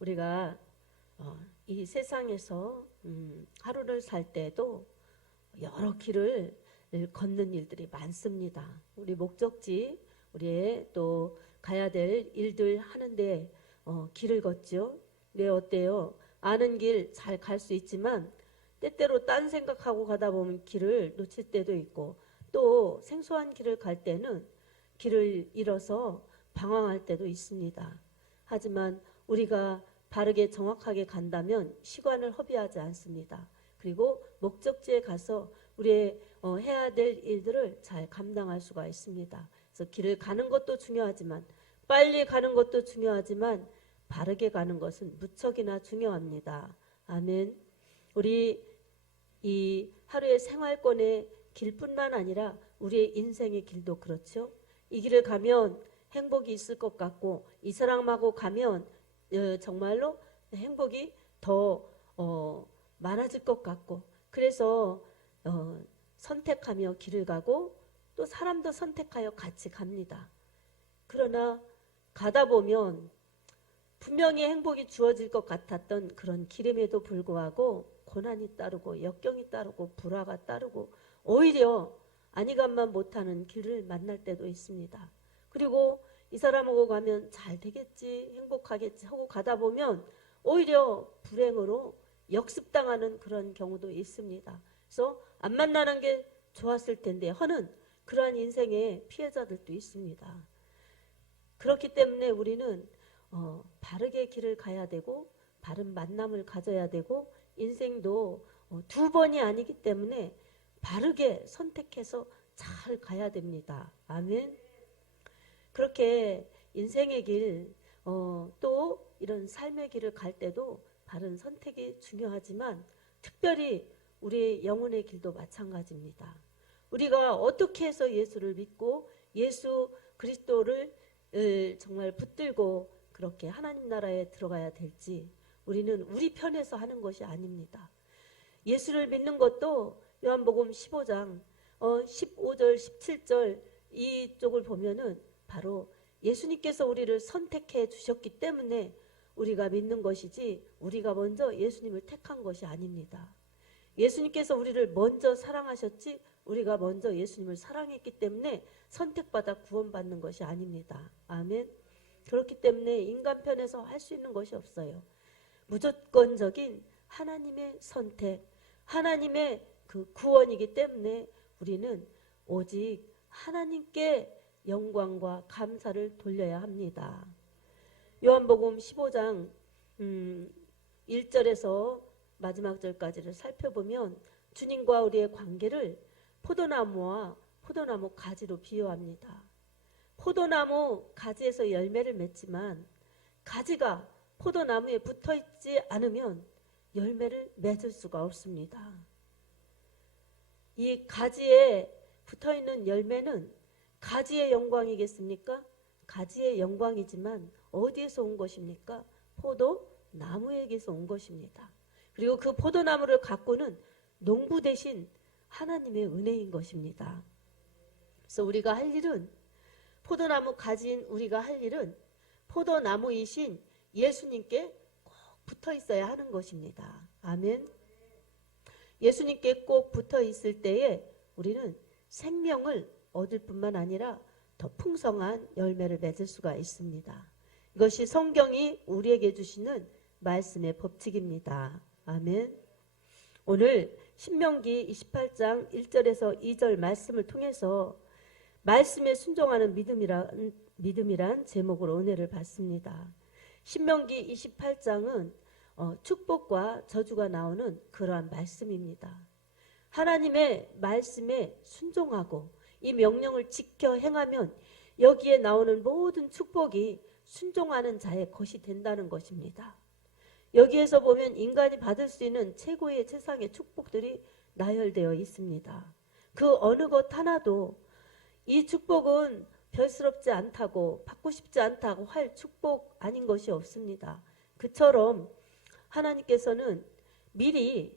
우리가 이 세상에서 하루를 살 때도 여러 길을 걷는 일들이 많습니다. 우리 목적지, 우리의 또 가야 될 일들 하는데 길을 걷죠. 네, 어때요? 아는 길 잘 갈 수 있지만 때때로 딴 생각하고 가다 보면 길을 놓칠 때도 있고, 또 생소한 길을 갈 때는 길을 잃어서 방황할 때도 있습니다. 하지만 우리가 바르게 정확하게 간다면 시간을 허비하지 않습니다. 그리고 목적지에 가서 우리의 해야 될 일들을 잘 감당할 수가 있습니다. 그래서 길을 가는 것도 중요하지만, 빨리 가는 것도 중요하지만, 바르게 가는 것은 무척이나 중요합니다. 아멘. 우리 이 하루의 생활권의 길뿐만 아니라 우리의 인생의 길도 그렇죠. 이 길을 가면 행복이 있을 것 같고, 이 사람하고 가면 정말로 행복이 더 많아질 것 같고, 그래서 선택하며 길을 가고 또 사람도 선택하여 같이 갑니다. 그러나 가다 보면 분명히 행복이 주어질 것 같았던 그런 길임에도 불구하고 고난이 따르고 역경이 따르고 불화가 따르고 오히려 아니감만 못하는 길을 만날 때도 있습니다. 그리고 이 사람하고 가면 잘 되겠지, 행복하겠지 하고 가다 보면 오히려 불행으로 역습당하는 그런 경우도 있습니다. 그래서 안 만나는 게 좋았을 텐데 하는 그러한 인생의 피해자들도 있습니다. 그렇기 때문에 우리는 바르게 길을 가야 되고 바른 만남을 가져야 되고, 인생도 두 번이 아니기 때문에 바르게 선택해서 잘 가야 됩니다. 아멘. 그렇게 인생의 길, 또 이런 삶의 길을 갈 때도 바른 선택이 중요하지만, 특별히 우리의 영혼의 길도 마찬가지입니다. 우리가 어떻게 해서 예수를 믿고 예수 그리스도를 정말 붙들고 그렇게 하나님 나라에 들어가야 될지, 우리는 우리 편에서 하는 것이 아닙니다. 예수를 믿는 것도 요한복음 15장 15절 17절 이쪽을 보면은 바로 예수님께서 우리를 선택해 주셨기 때문에 우리가 믿는 것이지, 우리가 먼저 예수님을 택한 것이 아닙니다. 예수님께서 우리를 먼저 사랑하셨지 우리가 먼저 예수님을 사랑했기 때문에 선택받아 구원받는 것이 아닙니다. 아멘. 그렇기 때문에 인간 편에서 할 수 있는 것이 없어요. 무조건적인 하나님의 선택, 하나님의 그 구원이기 때문에 우리는 오직 하나님께 영광과 감사를 돌려야 합니다. 요한복음 15장 1절에서 마지막 절까지를 살펴보면 주님과 우리의 관계를 포도나무와 포도나무 가지로 비유합니다. 포도나무 가지에서 열매를 맺지만 가지가 포도나무에 붙어있지 않으면 열매를 맺을 수가 없습니다. 이 가지에 붙어있는 열매는 가지의 영광이겠습니까? 가지의 영광이지만 어디에서 온 것입니까? 포도나무에게서 온 것입니다. 그리고 그 포도나무를 가꾸는 농부 대신 하나님의 은혜인 것입니다. 그래서 우리가 할 일은, 포도나무 가지인 우리가 할 일은 포도나무이신 예수님께 꼭 붙어 있어야 하는 것입니다. 아멘. 예수님께 꼭 붙어 있을 때에 우리는 생명을 얻을 뿐만 아니라 더 풍성한 열매를 맺을 수가 있습니다. 이것이 성경이 우리에게 주시는 말씀의 법칙입니다. 아멘. 오늘 신명기 28장 1절에서 2절 말씀을 통해서 말씀에 순종하는 믿음이란 제목으로 은혜를 받습니다. 신명기 28장은 축복과 저주가 나오는 그러한 말씀입니다. 하나님의 말씀에 순종하고 이 명령을 지켜 행하면 여기에 나오는 모든 축복이 순종하는 자의 것이 된다는 것입니다. 여기에서 보면 인간이 받을 수 있는 최고의 최상의 축복들이 나열되어 있습니다. 그 어느 것 하나도 이 축복은 별스럽지 않다고, 받고 싶지 않다고 할 축복 아닌 것이 없습니다. 그처럼 하나님께서는 미리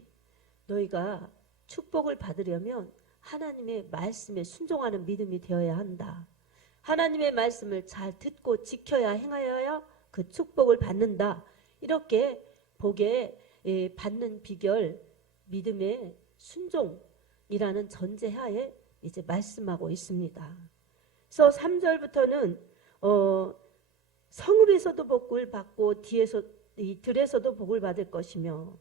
너희가 축복을 받으려면 하나님의 말씀에 순종하는 믿음이 되어야 한다. 하나님의 말씀을 잘 듣고 지켜야 행하여야 그 축복을 받는다. 이렇게 복에 받는 비결, 믿음의 순종이라는 전제하에 이제 말씀하고 있습니다. 그래서 3절부터는 성읍에서도 복을 받고 이 들에서도 복을 받을 것이며,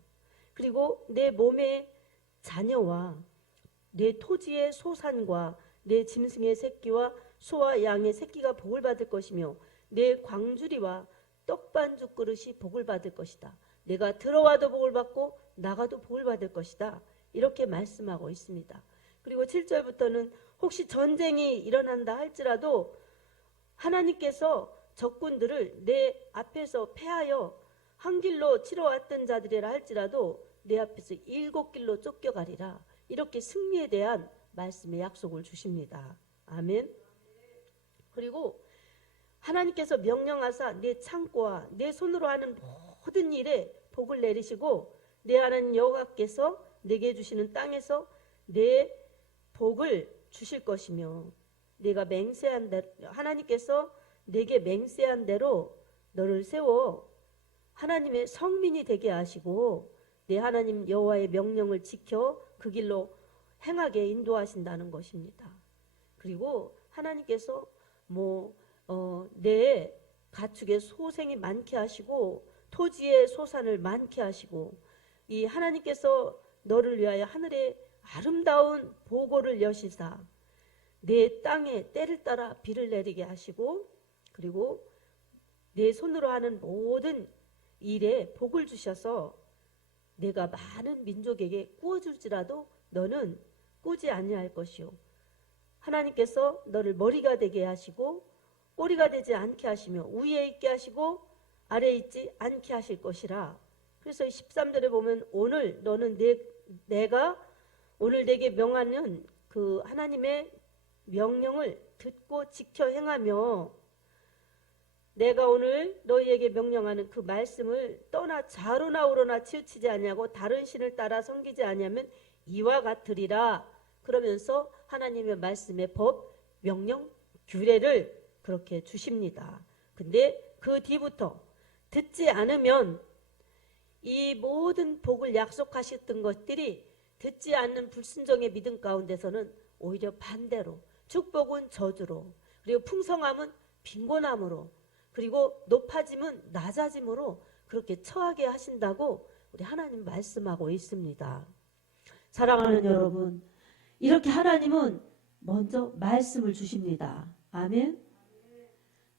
그리고 내 몸의 자녀와 내 토지의 소산과 내 짐승의 새끼와 소와 양의 새끼가 복을 받을 것이며, 내 광주리와 떡반죽 그릇이 복을 받을 것이다. 내가 들어와도 복을 받고 나가도 복을 받을 것이다. 이렇게 말씀하고 있습니다. 그리고 7절부터는 혹시 전쟁이 일어난다 할지라도 하나님께서 적군들을 내 앞에서 패하여 한 길로 치러왔던 자들이라 할지라도 내 앞에서 7길로 쫓겨가리라. 이렇게 승리에 대한 말씀의 약속을 주십니다. 아멘. 그리고 하나님께서 명령하사 내 창고와 내 손으로 하는 모든 일에 복을 내리시고, 내 하나님 여호와께서 내게 주시는 땅에서 내 복을 주실 것이며, 내가 맹세한 대로, 하나님께서 내게 맹세한 대로 너를 세워 하나님의 성민이 되게 하시고, 내 하나님 여호와의 명령을 지켜 그 길로 행하게 인도하신다는 것입니다. 그리고 하나님께서 내 가축의 소생이 많게 하시고 토지의 소산을 많게 하시고, 이 하나님께서 너를 위하여 하늘에 아름다운 보고를 여시사 내 땅에 때를 따라 비를 내리게 하시고, 그리고 내 손으로 하는 모든 일에 복을 주셔서 내가 많은 민족에게 꾸어줄지라도 너는 꾸지 아니할 것이요, 하나님께서 너를 머리가 되게 하시고 꼬리가 되지 않게 하시며 위에 있게 하시고 아래에 있지 않게 하실 것이라. 그래서 13절에 보면 오늘 너는 내가 오늘 내게 명하는 그 하나님의 명령을 듣고 지켜 행하며, 내가 오늘 너희에게 명령하는 그 말씀을 떠나 좌로나 우로나 치우치지 아니하고 다른 신을 따라 섬기지 아니하면 이와 같으리라. 그러면서 하나님의 말씀의 법, 명령, 규례를 그렇게 주십니다. 근데 그 뒤부터 듣지 않으면 이 모든 복을 약속하셨던 것들이 듣지 않는 불순종의 믿음 가운데서는 오히려 반대로 축복은 저주로, 그리고 풍성함은 빈곤함으로, 그리고 높아짐은 낮아짐으로 그렇게 처하게 하신다고 우리 하나님 말씀하고 있습니다. 사랑하는 여러분, 이렇게 하나님은 먼저 말씀을 주십니다. 아멘.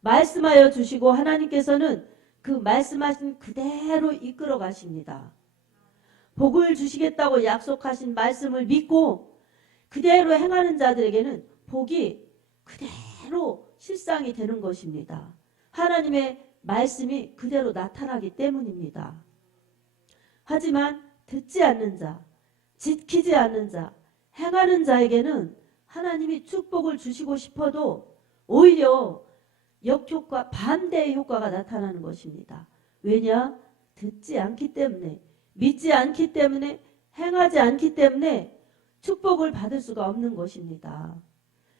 말씀하여 주시고 하나님께서는 그 말씀하신 그대로 이끌어 가십니다. 복을 주시겠다고 약속하신 말씀을 믿고 그대로 행하는 자들에게는 복이 그대로 실상이 되는 것입니다. 하나님의 말씀이 그대로 나타나기 때문입니다. 하지만 듣지 않는 자, 지키지 않는 자, 행하는 자에게는 하나님이 축복을 주시고 싶어도 오히려 역효과, 반대의 효과가 나타나는 것입니다. 왜냐? 듣지 않기 때문에, 믿지 않기 때문에, 행하지 않기 때문에 축복을 받을 수가 없는 것입니다.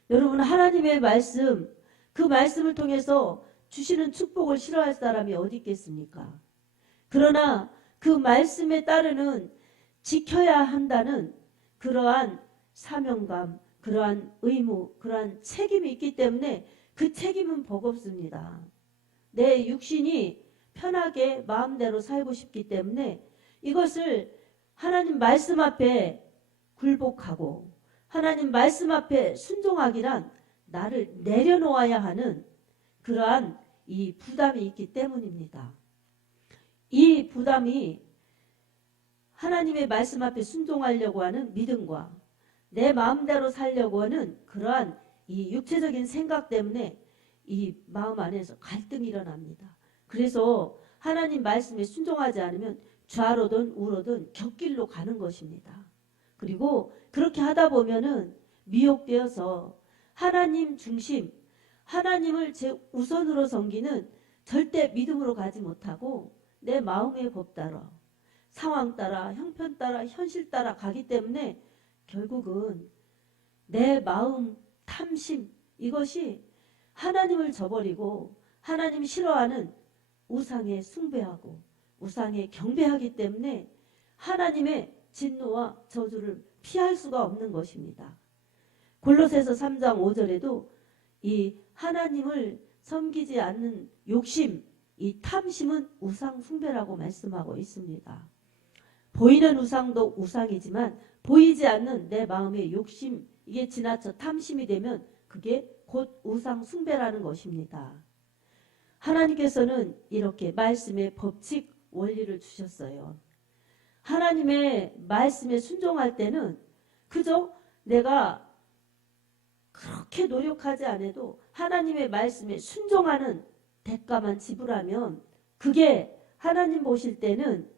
여러분, 하나님의 말씀, 그 말씀을 통해서 주시는 축복을 싫어할 사람이 어디 있겠습니까? 그러나 그 말씀에 따르는 지켜야 한다는 그러한 사명감, 그러한 의무, 그러한 책임이 있기 때문에 그 책임은 버겁습니다. 내 육신이 편하게 마음대로 살고 싶기 때문에 이것을 하나님 말씀 앞에 굴복하고 하나님 말씀 앞에 순종하기란 나를 내려놓아야 하는 그러한 이 부담이 있기 때문입니다. 이 부담이 하나님의 말씀 앞에 순종하려고 하는 믿음과 내 마음대로 살려고 하는 그러한 이 육체적인 생각 때문에 이 마음 안에서 갈등이 일어납니다. 그래서 하나님 말씀에 순종하지 않으면 좌로든 우로든 곁길로 가는 것입니다. 그리고 그렇게 하다 보면은 미혹되어서 하나님 중심, 하나님을 제 우선으로 섬기는 절대 믿음으로 가지 못하고 내 마음의 법 따라, 상황 따라, 형편 따라, 현실 따라 가기 때문에 결국은 내 마음 탐심, 이것이 하나님을 저버리고 하나님 싫어하는 우상에 숭배하고 우상에 경배하기 때문에 하나님의 진노와 저주를 피할 수가 없는 것입니다. 골로새서 3장 5절에도 이 하나님을 섬기지 않는 욕심, 이 탐심은 우상 숭배라고 말씀하고 있습니다. 보이는 우상도 우상이지만 보이지 않는 내 마음의 욕심, 이게 지나쳐 탐심이 되면 그게 곧 우상 숭배라는 것입니다. 하나님께서는 이렇게 말씀의 법칙, 원리를 주셨어요. 하나님의 말씀에 순종할 때는 그저 내가 그렇게 노력하지 않아도 하나님의 말씀에 순종하는 대가만 지불하면 그게 하나님 보실 때는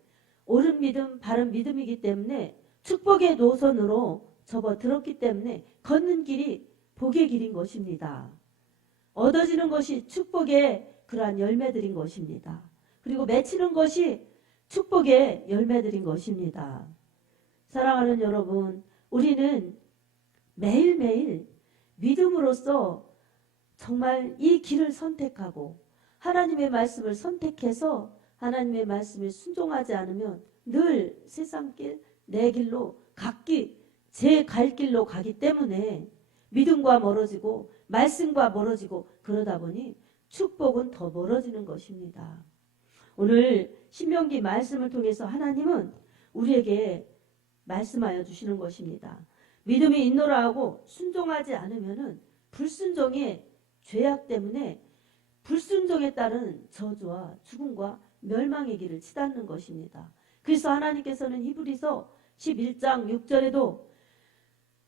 옳은 믿음, 바른 믿음이기 때문에 축복의 노선으로 접어들었기 때문에 걷는 길이 복의 길인 것입니다. 얻어지는 것이 축복의 그러한 열매들인 것입니다. 그리고 맺히는 것이 축복의 열매들인 것입니다. 사랑하는 여러분, 우리는 매일매일 믿음으로써 정말 이 길을 선택하고 하나님의 말씀을 선택해서 하나님의 말씀에 순종하지 않으면 늘 세상 길, 내 길로 각기 제 갈 길로 가기 때문에 믿음과 멀어지고 말씀과 멀어지고 그러다 보니 축복은 더 멀어지는 것입니다. 오늘 신명기 말씀을 통해서 하나님은 우리에게 말씀하여 주시는 것입니다. 믿음이 있노라 하고 순종하지 않으면은 불순종의 죄악 때문에 불순종에 따른 저주와 죽음과 멸망의 길을 치닫는 것입니다. 그래서 하나님께서는 히브리서 11장 6절에도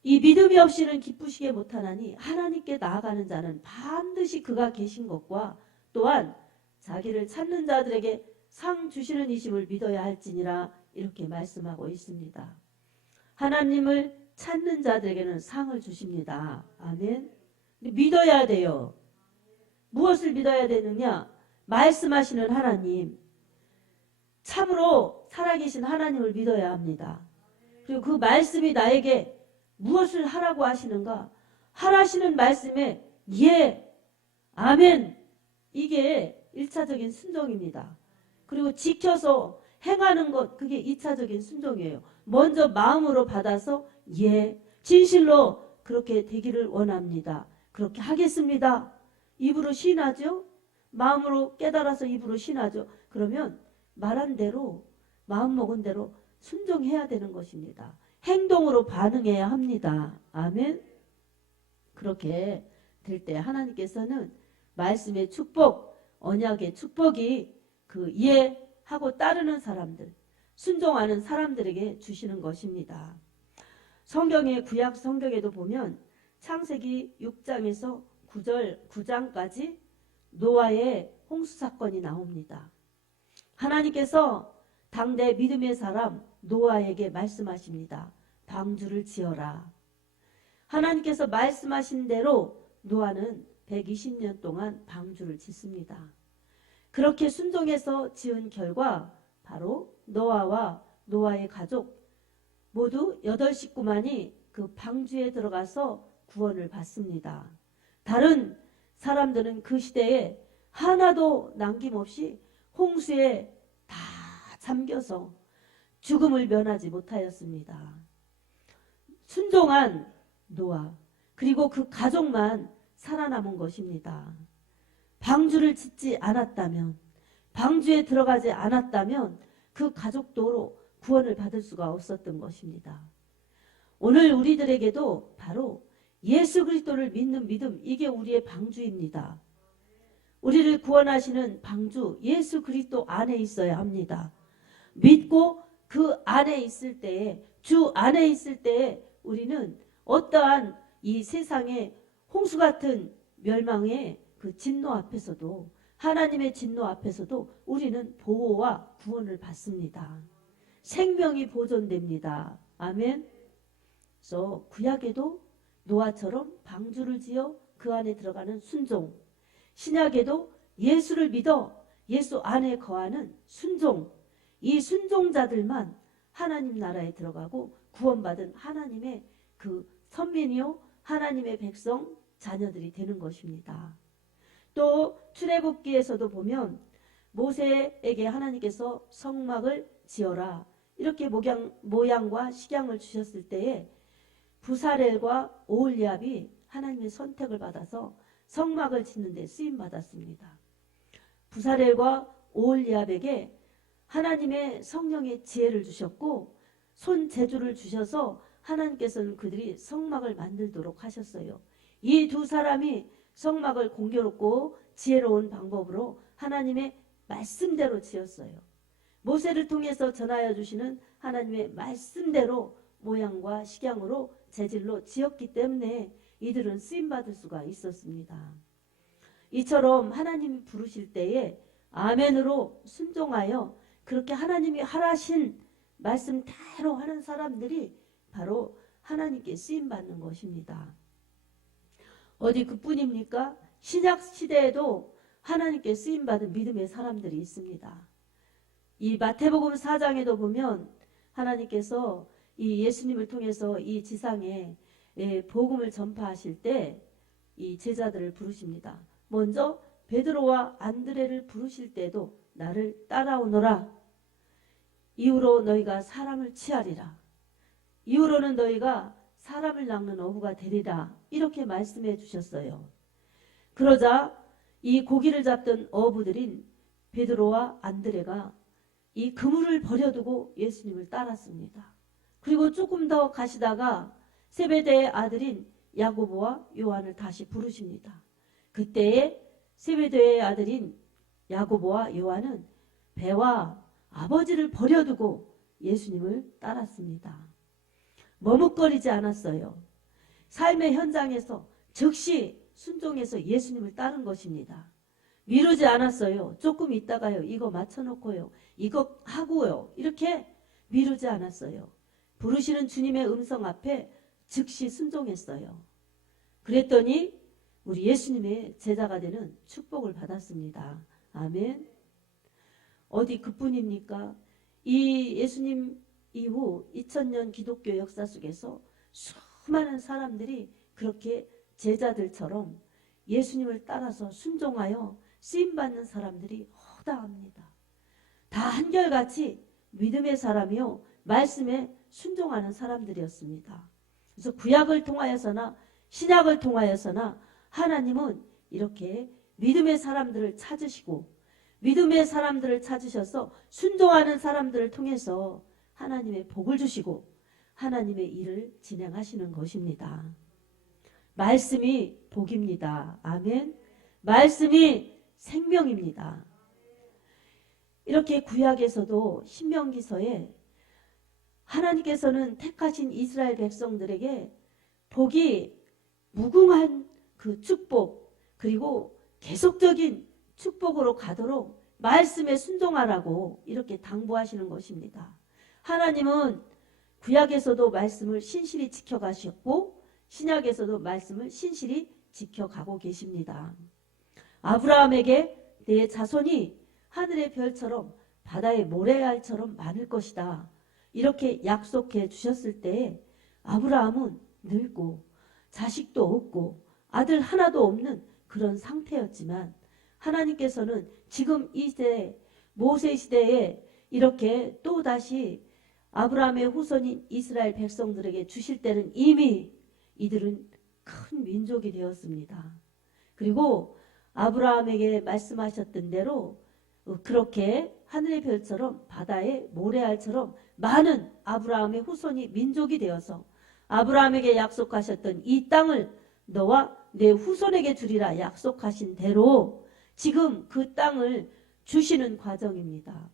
이 믿음이 없이는 기쁘시게 못하나니 하나님께 나아가는 자는 반드시 그가 계신 것과 또한 자기를 찾는 자들에게 상 주시는 이심을 믿어야 할지니라 이렇게 말씀하고 있습니다. 하나님을 찾는 자들에게는 상을 주십니다. 아멘. 믿어야 돼요. 무엇을 믿어야 되느냐? 말씀하시는 하나님, 참으로 살아계신 하나님을 믿어야 합니다. 그리고 그 말씀이 나에게 무엇을 하라고 하시는가? 하라시는 말씀에 예, 아멘, 이게 1차적인 순종입니다. 그리고 지켜서 행하는 것, 그게 2차적인 순종이에요. 먼저 마음으로 받아서 예, 진실로 그렇게 되기를 원합니다. 그렇게 하겠습니다. 입으로 시인하죠. 마음으로 깨달아서 입으로 시인하죠. 그러면 말한 대로 마음먹은 대로 순종해야 되는 것입니다. 행동으로 반응해야 합니다. 아멘. 그렇게 될 때 하나님께서는 말씀의 축복, 언약의 축복이 그 이해하고 따르는 사람들, 순종하는 사람들에게 주시는 것입니다. 성경의 구약 성경에도 보면 창세기 6장에서 9장까지 노아의 홍수 사건이 나옵니다. 하나님께서 당대 믿음의 사람 노아에게 말씀하십니다. 방주를 지어라. 하나님께서 말씀하신 대로 노아는 120년 동안 방주를 짓습니다. 그렇게 순종해서 지은 결과 바로 노아와 노아의 가족 모두 8식구만이 그 방주에 들어가서 구원을 받습니다. 다른 사람들은 그 시대에 하나도 남김없이 홍수에 다 잠겨서 죽음을 면하지 못하였습니다. 순종한 노아 그리고 그 가족만 살아남은 것입니다. 방주를 짓지 않았다면, 방주에 들어가지 않았다면 그 가족도 구원을 받을 수가 없었던 것입니다. 오늘 우리들에게도 바로 예수 그리스도를 믿는 믿음, 이게 우리의 방주입니다. 우리를 구원하시는 방주 예수 그리스도 안에 있어야 합니다. 믿고 그 안에 있을 때에, 주 안에 있을 때에 우리는 어떠한 이 세상의 홍수 같은 멸망의 그 진노 앞에서도, 하나님의 진노 앞에서도 우리는 보호와 구원을 받습니다. 생명이 보존됩니다. 아멘. 그래서 구약에도 노아처럼 방주를 지어 그 안에 들어가는 순종, 신약에도 예수를 믿어 예수 안에 거하는 순종, 이 순종자들만 하나님 나라에 들어가고 구원받은 하나님의 그 선민이요 하나님의 백성 자녀들이 되는 것입니다. 또 출애굽기에서도 보면 모세에게 하나님께서 성막을 지어라 이렇게 모양과 식양을 주셨을 때에 부사렐과 오홀리압이 하나님의 선택을 받아서 성막을 짓는 데 쓰임 받았습니다. 부사렐과 오홀리압에게 하나님의 성령의 지혜를 주셨고 손재주를 주셔서 하나님께서는 그들이 성막을 만들도록 하셨어요. 이 두 사람이 성막을 공교롭고 지혜로운 방법으로 하나님의 말씀대로 지었어요. 모세를 통해서 전하여 주시는 하나님의 말씀대로 모양과 식양으로 재질로 지었기 때문에 이들은 쓰임받을 수가 있었습니다. 이처럼 하나님이 부르실 때에 아멘으로 순종하여 그렇게 하나님이 하라신 말씀대로 하는 사람들이 바로 하나님께 쓰임받는 것입니다. 어디 그뿐입니까? 신약 시대에도 하나님께 쓰임받은 믿음의 사람들이 있습니다. 이 마태복음 4장에도 보면 하나님께서 이 예수님을 통해서 이 지상에 복음을 전파하실 때 이 제자들을 부르십니다. 먼저 베드로와 안드레를 부르실 때도 나를 따라오너라. 이후로 너희가 사람을 취하리라. 이후로는 너희가 사람을 낚는 어부가 되리라. 이렇게 말씀해 주셨어요. 그러자 이 고기를 잡던 어부들인 베드로와 안드레가 이 그물을 버려두고 예수님을 따랐습니다. 그리고 조금 더 가시다가 세베대의 아들인 야고보와 요한을 다시 부르십니다. 그때에 세베대의 아들인 야고보와 요한은 배와 아버지를 버려두고 예수님을 따랐습니다. 머뭇거리지 않았어요. 삶의 현장에서 즉시 순종해서 예수님을 따른 것입니다. 미루지 않았어요. 조금 있다가요. 이거 맞춰놓고요. 이거 하고요. 이렇게 미루지 않았어요. 부르시는 주님의 음성 앞에 즉시 순종했어요. 그랬더니 우리 예수님의 제자가 되는 축복을 받았습니다. 아멘. 어디 그뿐입니까? 이 예수님 이후 2000년 기독교 역사 속에서 수많은 사람들이 그렇게 제자들처럼 예수님을 따라서 순종하여 쓰임받는 사람들이 허다합니다. 다 한결같이 믿음의 사람이요 말씀에 순종하는 사람들이었습니다. 그래서 구약을 통하여서나 신약을 통하여서나 하나님은 이렇게 믿음의 사람들을 찾으시고 믿음의 사람들을 찾으셔서 순종하는 사람들을 통해서 하나님의 복을 주시고 하나님의 일을 진행하시는 것입니다. 말씀이 복입니다. 아멘. 말씀이 생명입니다. 이렇게 구약에서도 신명기서에 하나님께서는 택하신 이스라엘 백성들에게 복이 무궁한 그 축복 그리고 계속적인 축복으로 가도록 말씀에 순종하라고 이렇게 당부하시는 것입니다. 하나님은 구약에서도 말씀을 신실히 지켜가셨고 신약에서도 말씀을 신실히 지켜가고 계십니다. 아브라함에게 내 자손이 하늘의 별처럼 바다의 모래알처럼 많을 것이다. 이렇게 약속해 주셨을 때 아브라함은 늙고 자식도 없고 아들 하나도 없는 그런 상태였지만 하나님께서는 지금 이 시대 모세 시대에 이렇게 또다시 아브라함의 후손인 이스라엘 백성들에게 주실 때는 이미 이들은 큰 민족이 되었습니다. 그리고 아브라함에게 말씀하셨던 대로 그렇게 하늘의 별처럼 바다의 모래알처럼 많은 아브라함의 후손이 민족이 되어서 아브라함에게 약속하셨던 이 땅을 너와 내 후손에게 주리라 약속하신 대로 지금 그 땅을 주시는 과정입니다.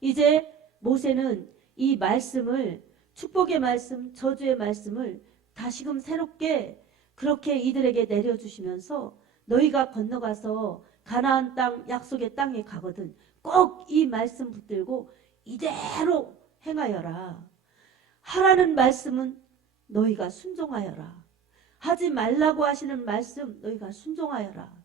이제 모세는 이 말씀을 축복의 말씀, 저주의 말씀을 다시금 새롭게 그렇게 이들에게 내려주시면서 너희가 건너가서 가나안 땅 약속의 땅에 가거든 꼭 이 말씀 붙들고 이대로 행하여라. 하라는 말씀은 너희가 순종하여라. 하지 말라고 하시는 말씀 너희가 순종하여라.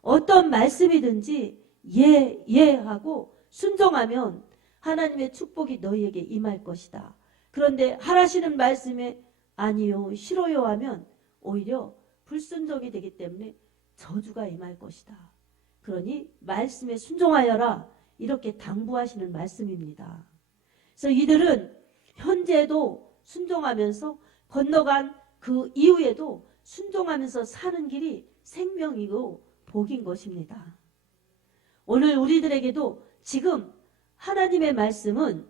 어떤 말씀이든지 예 하고 순종하면 하나님의 축복이 너희에게 임할 것이다. 그런데 하라시는 말씀에 아니요 싫어요 하면 오히려 불순종이 되기 때문에 저주가 임할 것이다. 그러니 말씀에 순종하여라 이렇게 당부하시는 말씀입니다. 그래서 이들은 현재도 순종하면서 건너간 그 이후에도 순종하면서 사는 길이 생명이고 복인 것입니다. 오늘 우리들에게도 지금 하나님의 말씀은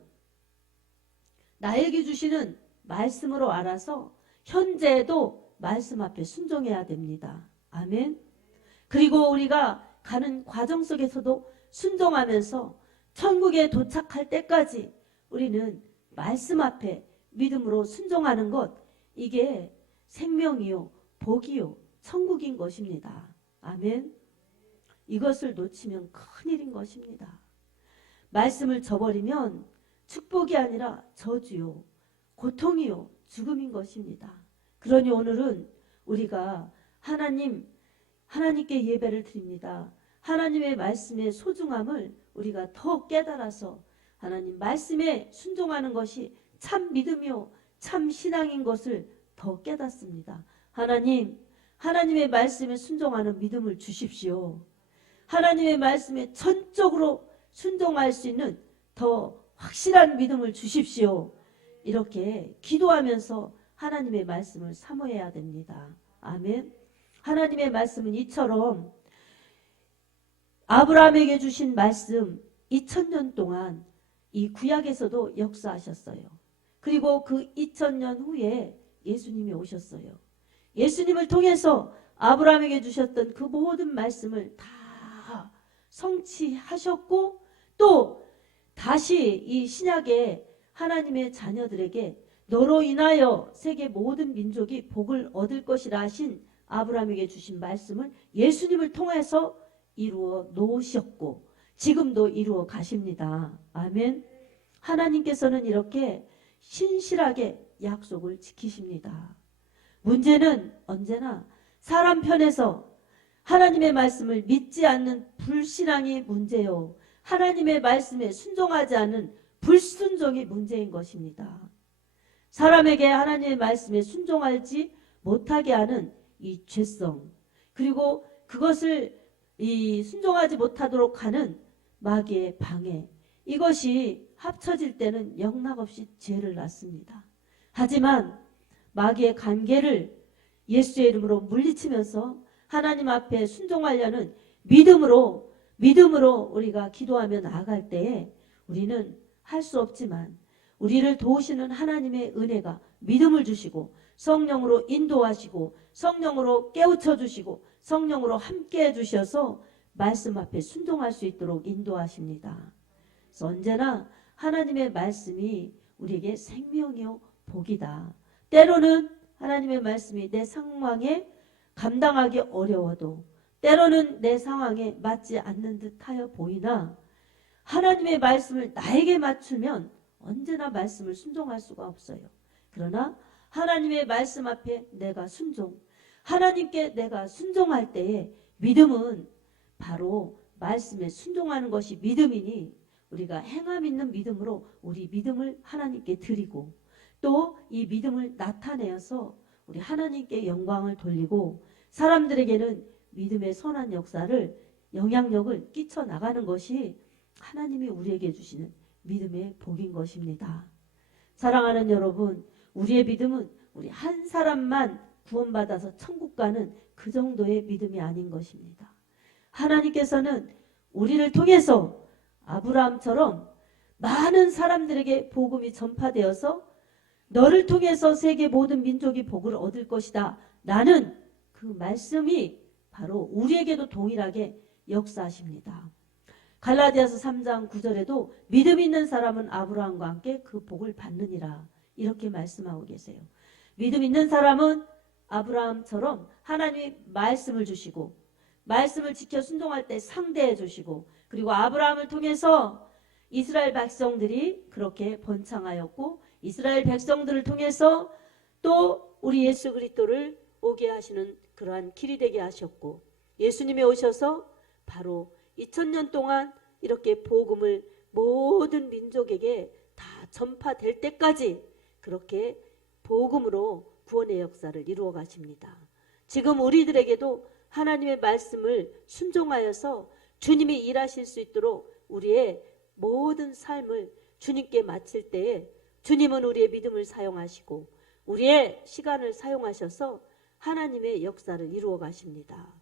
나에게 주시는 말씀으로 알아서 현재도 말씀 앞에 순종해야 됩니다. 아멘. 그리고 우리가 가는 과정 속에서도 순종하면서 천국에 도착할 때까지 우리는 말씀 앞에 믿음으로 순종하는 것, 이게 생명이요 복이요 천국인 것입니다. 아멘. 이것을 놓치면 큰일인 것입니다. 말씀을 저버리면 축복이 아니라 저주요 고통이요 죽음인 것입니다. 그러니 오늘은 우리가 하나님께 예배를 드립니다. 하나님의 말씀의 소중함을 우리가 더 깨달아서 하나님 말씀에 순종하는 것이 참 믿음이요 참 신앙인 것을 더 깨닫습니다. 하나님의 말씀에 순종하는 믿음을 주십시오. 하나님의 말씀에 전적으로 순종할 수 있는 더 확실한 믿음을 주십시오. 이렇게 기도하면서 하나님의 말씀을 사모해야 됩니다. 아멘. 하나님의 말씀은 이처럼 아브라함에게 주신 말씀 2000년 동안 이 구약에서도 역사하셨어요. 그리고 그 2000년 후에 예수님이 오셨어요. 예수님을 통해서 아브라함에게 주셨던 그 모든 말씀을 다 성취하셨고 또 다시 이 신약의 하나님의 자녀들에게 너로 인하여 세계 모든 민족이 복을 얻을 것이라 하신 아브라함에게 주신 말씀을 예수님을 통해서 이루어 놓으셨고 지금도 이루어 가십니다. 아멘. 하나님께서는 이렇게 신실하게 약속을 지키십니다. 문제는 언제나 사람 편에서 하나님의 말씀을 믿지 않는 불신앙이 문제요. 하나님의 말씀에 순종하지 않는 불순종이 문제인 것입니다. 사람에게 하나님의 말씀에 순종하지 못하게 하는 이 죄성, 그리고 그것을 순종하지 못하도록 하는 마귀의 방해, 이것이 합쳐질 때는 영락없이 죄를 낳습니다. 하지만 마귀의 관계를 예수의 이름으로 물리치면서 하나님 앞에 순종하려는 믿음으로 우리가 기도하며 나아갈 때에 우리는 할 수 없지만 우리를 도우시는 하나님의 은혜가 믿음을 주시고 성령으로 인도하시고 성령으로 깨우쳐 주시고 성령으로 함께 해주셔서 말씀 앞에 순종할 수 있도록 인도하십니다. 그래서 언제나 하나님의 말씀이 우리에게 생명이요 복이다. 때로는 하나님의 말씀이 내 상황에 감당하기 어려워도 때로는 내 상황에 맞지 않는 듯하여 보이나 하나님의 말씀을 나에게 맞추면 언제나 말씀을 순종할 수가 없어요. 그러나 하나님의 말씀 앞에 내가 하나님께 내가 순종할 때에 믿음은 바로 말씀에 순종하는 것이 믿음이니 우리가 행함 있는 믿음으로 우리 믿음을 하나님께 드리고 또 이 믿음을 나타내어서 우리 하나님께 영광을 돌리고 사람들에게는 믿음의 선한 역사를 영향력을 끼쳐 나가는 것이 하나님이 우리에게 주시는 믿음의 복인 것입니다. 사랑하는 여러분, 우리의 믿음은 우리 한 사람만 구원받아서 천국 가는 그 정도의 믿음이 아닌 것입니다. 하나님께서는 우리를 통해서 아브라함처럼 많은 사람들에게 복음이 전파되어서 너를 통해서 세계 모든 민족이 복을 얻을 것이다. 나는 그 말씀이 바로 우리에게도 동일하게 역사하십니다. 갈라디아서 3장 9절에도 믿음 있는 사람은 아브라함과 함께 그 복을 받느니라 이렇게 말씀하고 계세요. 믿음 있는 사람은 아브라함처럼 하나님이 말씀을 주시고 말씀을 지켜 순종할 때 상대해 주시고 그리고 아브라함을 통해서 이스라엘 백성들이 그렇게 번창하였고 이스라엘 백성들을 통해서 또 우리 예수 그리스도를 오게 하시는 그러한 길이 되게 하셨고 예수님이 오셔서 바로 2000년 동안 이렇게 복음을 모든 민족에게 다 전파될 때까지 그렇게 복음으로 구원의 역사를 이루어 가십니다. 지금 우리들에게도 하나님의 말씀을 순종하여서 주님이 일하실 수 있도록 우리의 모든 삶을 주님께 바칠 때에 주님은 우리의 믿음을 사용하시고 우리의 시간을 사용하셔서 하나님의 역사를 이루어 가십니다.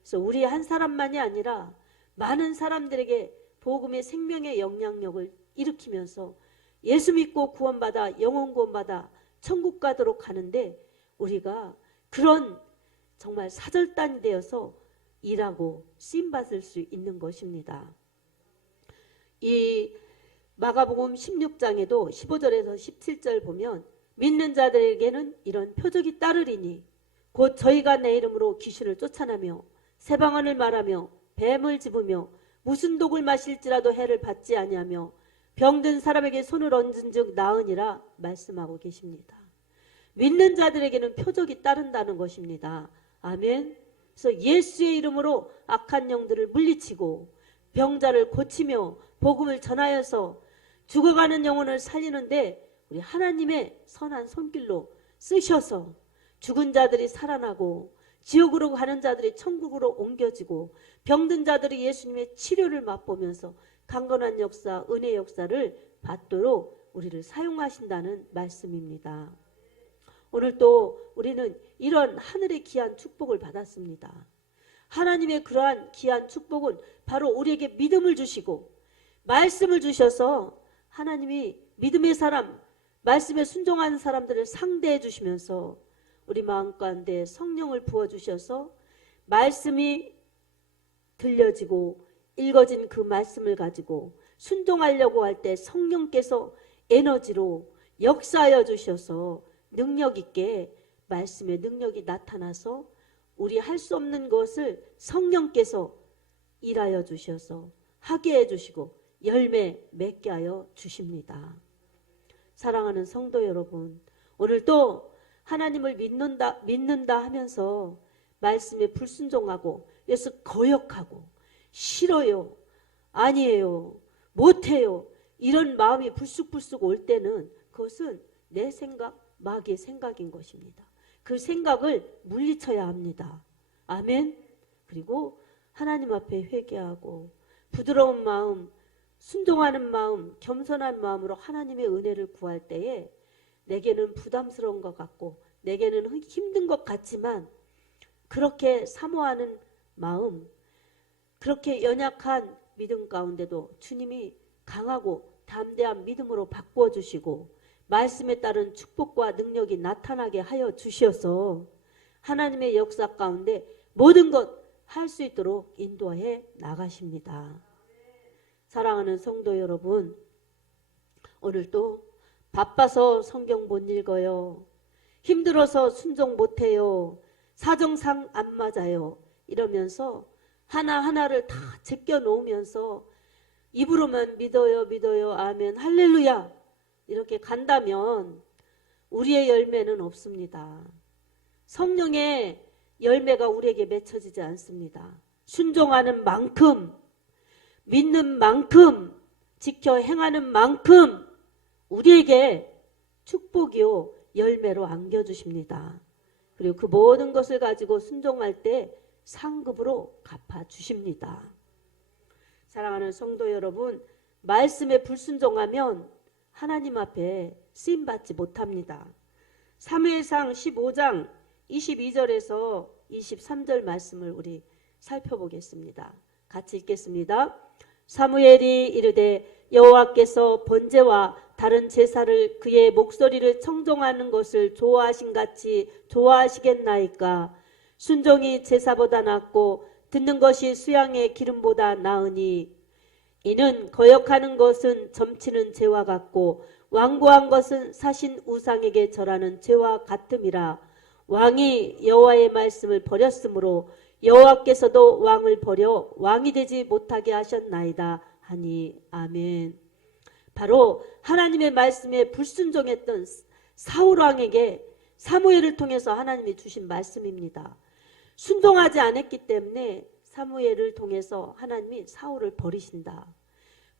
그래서 우리 한 사람만이 아니라 많은 사람들에게 복음의 생명의 영향력을 일으키면서 예수 믿고 구원받아 영혼 구원받아 천국 가도록 가는데 우리가 그런 정말 사절단이 되어서 일하고 쓰임받을 수 있는 것입니다. 이 마가복음 16장에도 15절에서 17절 보면 믿는 자들에게는 이런 표적이 따르리니 곧 저희가 내 이름으로 귀신을 쫓아내며 새 방언을 말하며 뱀을 집으며 무슨 독을 마실지라도 해를 받지 아니하며 병든 사람에게 손을 얹은 즉 나으니라 말씀하고 계십니다. 믿는 자들에게는 표적이 따른다는 것입니다. 아멘. 그래서 예수의 이름으로 악한 영들을 물리치고 병자를 고치며 복음을 전하여서 죽어가는 영혼을 살리는데 우리 하나님의 선한 손길로 쓰셔서 죽은 자들이 살아나고 지옥으로 가는 자들이 천국으로 옮겨지고 병든 자들이 예수님의 치료를 맛보면서 강건한 역사, 은혜 역사를 받도록 우리를 사용하신다는 말씀입니다. 오늘 또 우리는 이런 하늘의 귀한 축복을 받았습니다. 하나님의 그러한 귀한 축복은 바로 우리에게 믿음을 주시고 말씀을 주셔서 하나님이 믿음의 사람, 말씀에 순종하는 사람들을 상대해 주시면서 우리 마음 가운데 성령을 부어주셔서 말씀이 들려지고 읽어진 그 말씀을 가지고 순종하려고 할 때 성령께서 에너지로 역사하여 주셔서 능력 있게 말씀의 능력이 나타나서 우리 할 수 없는 것을 성령께서 일하여 주셔서 하게 해주시고 열매 맺게 하여 주십니다. 사랑하는 성도 여러분, 오늘도 하나님을 믿는다 하면서 말씀에 불순종하고 예수 거역하고 싫어요, 아니에요, 못해요 이런 마음이 불쑥불쑥 올 때는 그것은 내 생각, 마귀의 생각인 것입니다. 그 생각을 물리쳐야 합니다. 아멘. 그리고 하나님 앞에 회개하고 부드러운 마음, 순종하는 마음, 겸손한 마음으로 하나님의 은혜를 구할 때에 내게는 부담스러운 것 같고 내게는 힘든 것 같지만 그렇게 사모하는 마음, 그렇게 연약한 믿음 가운데도 주님이 강하고 담대한 믿음으로 바꾸어 주시고 말씀에 따른 축복과 능력이 나타나게 하여 주셔서 하나님의 역사 가운데 모든 것 할 수 있도록 인도해 나가십니다. 사랑하는 성도 여러분, 오늘도 바빠서 성경 못 읽어요, 힘들어서 순종 못해요, 사정상 안 맞아요 이러면서 하나하나를 다 제껴 놓으면서 입으로만 믿어요, 믿어요, 아멘, 할렐루야 이렇게 간다면 우리의 열매는 없습니다. 성령의 열매가 우리에게 맺혀지지 않습니다. 순종하는 만큼, 믿는 만큼, 지켜 행하는 만큼 우리에게 축복이요 열매로 안겨주십니다. 그리고 그 모든 것을 가지고 순종할 때 상급으로 갚아주십니다. 사랑하는 성도 여러분, 말씀에 불순종하면 하나님 앞에 쓰임받지 못합니다. 사무엘상 15장 22절에서 23절 말씀을 우리 살펴보겠습니다. 같이 읽겠습니다. 사무엘이 이르되 여호와께서 번제와 다른 제사를 그의 목소리를 청종하는 것을 좋아하신같이 좋아하시겠나이까. 순종이 제사보다 낫고 듣는 것이 수양의 기름보다 나으니 이는 거역하는 것은 점치는 죄와 같고 완고한 것은 사신 우상에게 절하는 죄와 같음이라. 왕이 여호와의 말씀을 버렸으므로 여호와께서도 왕을 버려 왕이 되지 못하게 하셨나이다 하니. 아멘. 바로 하나님의 말씀에 불순종했던 사울왕에게 사무엘을 통해서 하나님이 주신 말씀입니다. 순종하지 않았기 때문에 사무엘을 통해서 하나님이 사울을 버리신다.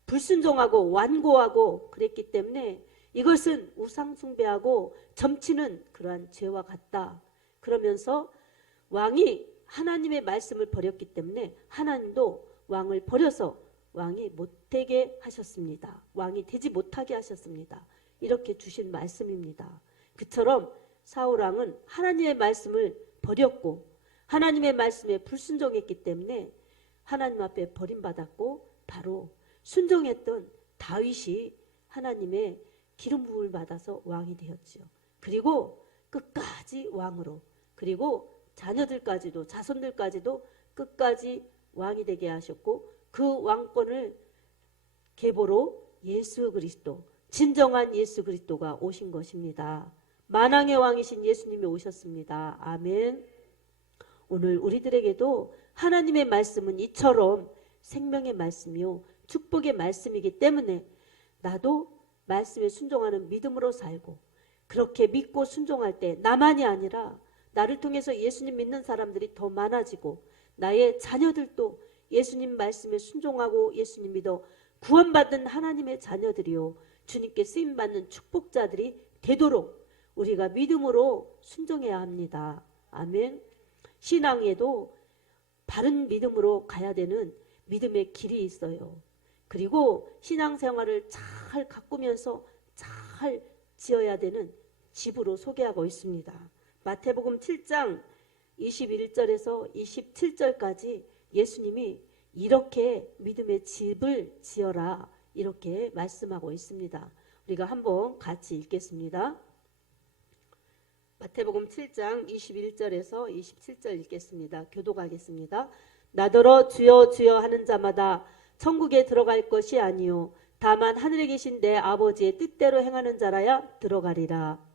불순종하고 완고하고 그랬기 때문에 이것은 우상 숭배하고 점치는 그러한 죄와 같다. 그러면서 왕이 하나님의 말씀을 버렸기 때문에 하나님도 왕을 버려서 왕이 못되게 하셨습니다. 왕이 되지 못하게 하셨습니다. 이렇게 주신 말씀입니다. 그처럼 사울왕은 하나님의 말씀을 버렸고 하나님의 말씀에 불순종했기 때문에 하나님 앞에 버림받았고 바로 순종했던 다윗이 하나님의 기름 부음을 받아서 왕이 되었지요. 그리고 끝까지 왕으로, 그리고 자녀들까지도, 자손들까지도 끝까지 왕이 되게 하셨고 그 왕권을 계보로 예수 그리스도, 진정한 예수 그리스도가 오신 것입니다. 만왕의 왕이신 예수님이 오셨습니다. 아멘. 오늘 우리들에게도 하나님의 말씀은 이처럼 생명의 말씀이요 축복의 말씀이기 때문에 나도 말씀에 순종하는 믿음으로 살고, 그렇게 믿고 순종할 때 나만이 아니라 나를 통해서 예수님 믿는 사람들이 더 많아지고 나의 자녀들도 예수님 말씀에 순종하고 예수님 믿어 구원받은 하나님의 자녀들이요 주님께 쓰임받는 축복자들이 되도록 우리가 믿음으로 순종해야 합니다. 아멘. 신앙에도 바른 믿음으로 가야 되는 믿음의 길이 있어요. 그리고 신앙생활을 잘 가꾸면서 잘 지어야 되는 집으로 소개하고 있습니다. 마태복음 7장 21절에서 27절까지 예수님이 이렇게 믿음의 집을 지어라 이렇게 말씀하고 있습니다. 우리가 한번 같이 읽겠습니다. 마태복음 7장 21절에서 27절 읽겠습니다. 교독하겠습니다. 나더러 주여 주여 하는 자마다 천국에 들어갈 것이 아니요 다만 하늘에 계신 내 아버지의 뜻대로 행하는 자라야 들어가리라.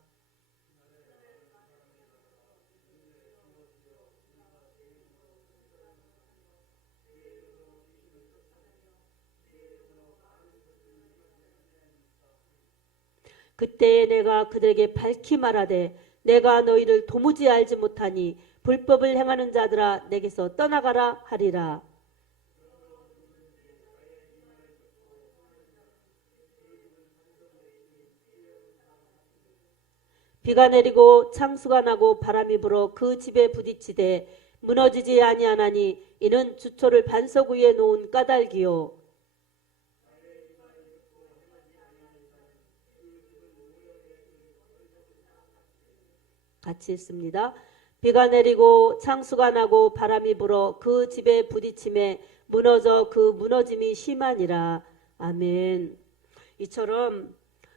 그때에 내가 그들에게 밝히 말하되 내가 너희를 도무지 알지 못하니 불법을 행하는 자들아 내게서 떠나가라 하리라. 비가 내리고 창수가 나고 바람이 불어 그 집에 부딪히되 무너지지 아니하나니 이는 주초를 반석 위에 놓은 까닭이요. 같이 읽습니다. 비가 내리고 창수가 나고 바람이 불어 그 집에 부딪힘에 무너져 그 무너짐이 심하니라. 아멘. 이처럼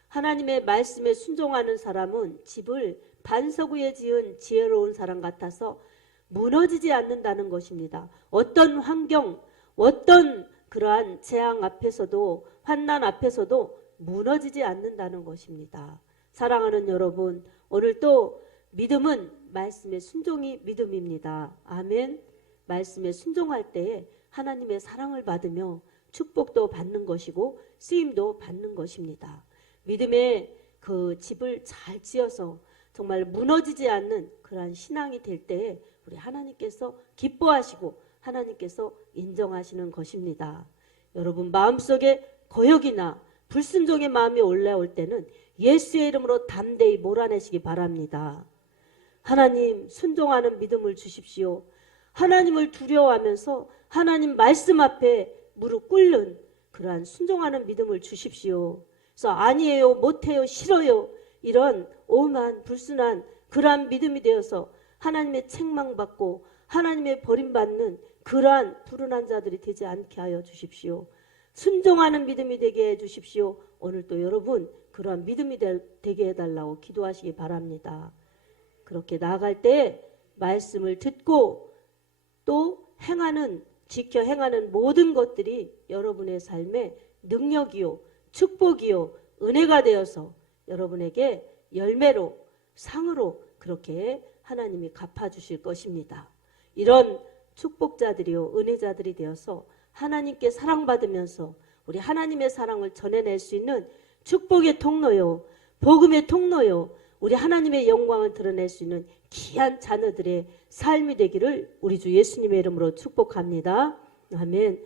하나님의 말씀에 순종하는 사람은 집을 반석 위에 지은 지혜로운 사람 같아서 무너지지 않는다는 것입니다. 어떤 환경, 어떤 그러한 재앙 앞에서도 환난 앞에서도 무너지지 않는다는 것입니다. 사랑하는 여러분, 오늘 또 믿음은 말씀의 순종이 믿음입니다. 아멘. 말씀에 순종할 때에 하나님의 사랑을 받으며 축복도 받는 것이고 쓰임도 받는 것입니다. 믿음의 그 집을 잘 지어서 정말 무너지지 않는 그러한 신앙이 될 때에 우리 하나님께서 기뻐하시고 하나님께서 인정하시는 것입니다. 여러분 마음속에 거역이나 불순종의 마음이 올라올 때는 예수의 이름으로 담대히 몰아내시기 바랍니다. 하나님 순종하는 믿음을 주십시오. 하나님을 두려워하면서 하나님 말씀 앞에 무릎 꿇는 그러한 순종하는 믿음을 주십시오. 그래서 아니에요, 못해요, 싫어요 이런 오만 불순한 그러한 믿음이 되어서 하나님의 책망받고 하나님의 버림받는 그러한 불운한 자들이 되지 않게 하여 주십시오. 순종하는 믿음이 되게 해 주십시오. 오늘 또 여러분 그러한 믿음이 되게 해달라고 기도하시기 바랍니다. 그렇게 나아갈 때 말씀을 듣고 또 행하는, 지켜 행하는 모든 것들이 여러분의 삶에 능력이요 축복이요 은혜가 되어서 여러분에게 열매로 상으로 그렇게 하나님이 갚아주실 것입니다. 이런 축복자들이요 은혜자들이 되어서 하나님께 사랑받으면서 우리 하나님의 사랑을 전해낼 수 있는 축복의 통로요 복음의 통로요 우리 하나님의 영광을 드러낼 수 있는 귀한 자녀들의 삶이 되기를 우리 주 예수님의 이름으로 축복합니다. 아멘.